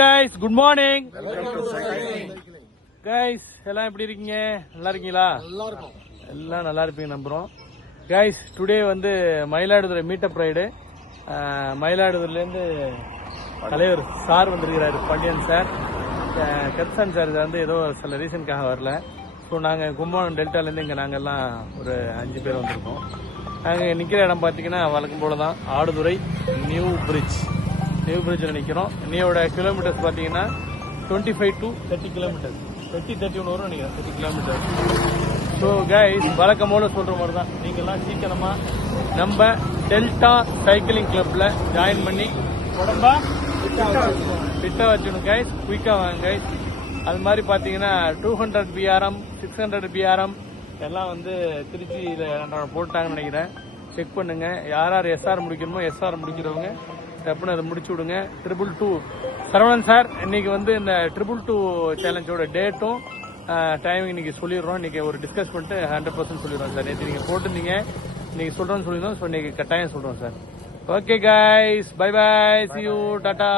guys, good morning. Guys, எல்லாம் எப்படி இருக்கீங்க? நல்லா இருக்கீங்களா? எல்லாம் நல்லா இருப்பீங்க நம்புறோம். Guys, today வந்து மயிலாடுதுறை மீட்டப் ரைடு. மயிலாடுதுறையில இருந்து தலைவர் சார் வந்திருக்கிறாரு, பாண்டியன் சார். கத்சான் சார் வந்து ஏதோ சில ரீசனுக்காக வரல. ஸோ நாங்கள் கும்பகோணம் டெல்டாலேருந்து இங்கே நாங்கள்லாம் ஒரு 5 பேர் வந்திருக்கோம். நாங்கள் நிற்கிற இடம் பார்த்தீங்கன்னா வழக்கம் போல தான் ஆடுதுறை நியூ பிரிட்ஜில் நிற்கிறோம். இன்னையோட கிலோமீட்டர்ஸ் பார்த்தீங்கன்னா 25 to 30 கிலோமீட்டர்ஸ், 31 வரும் நினைக்கிறேன், 30 கிலோமீட்டர்ஸ். ஸோ கைஸ், வழக்கம் போல சொல்கிற மாதிரி தான் நீங்கள்லாம் சீக்கிரமாக நம்ம டெல்டா சைக்கிளிங் கிளப்பில் ஜாயின் பண்ணி உடம்பா ஃபிட்டாக வச்சுக்கணும் கைஸ். குயிக்காக வாங்க கைஸ். அது மாதிரி பார்த்தீங்கன்னா 200 BRM 600 BRM எல்லாம் வந்து திருச்சியில் போட்டாங்கன்னு நினைக்கிறேன். செக் பண்ணுங்க. யார் எஸ்ஆர் முடிக்கணுமோ எஸ்ஆர் முடிக்கிறவங்க டப்புன்னு அதை முடிச்சு விடுங்க. 222 சரவணன் சார் இன்னைக்கு வந்து இந்த 222 சேலஞ்சோட டேட்டும் டைமிங் இன்னைக்கு சொல்லிடுறோம். இன்னைக்கு ஒரு டிஸ்கஸ் பண்ணிட்டு 100% சொல்லிடுறோம் சார். நேற்று நீங்கள் போட்டிருந்தீங்க, இன்னைக்கு சொல்கிறோன்னு சொல்லிடுறோம். ஸோ இன்னைக்கு கட்டாயம் சொல்கிறோம் sir. Okay guys, bye bye, see you, Tata.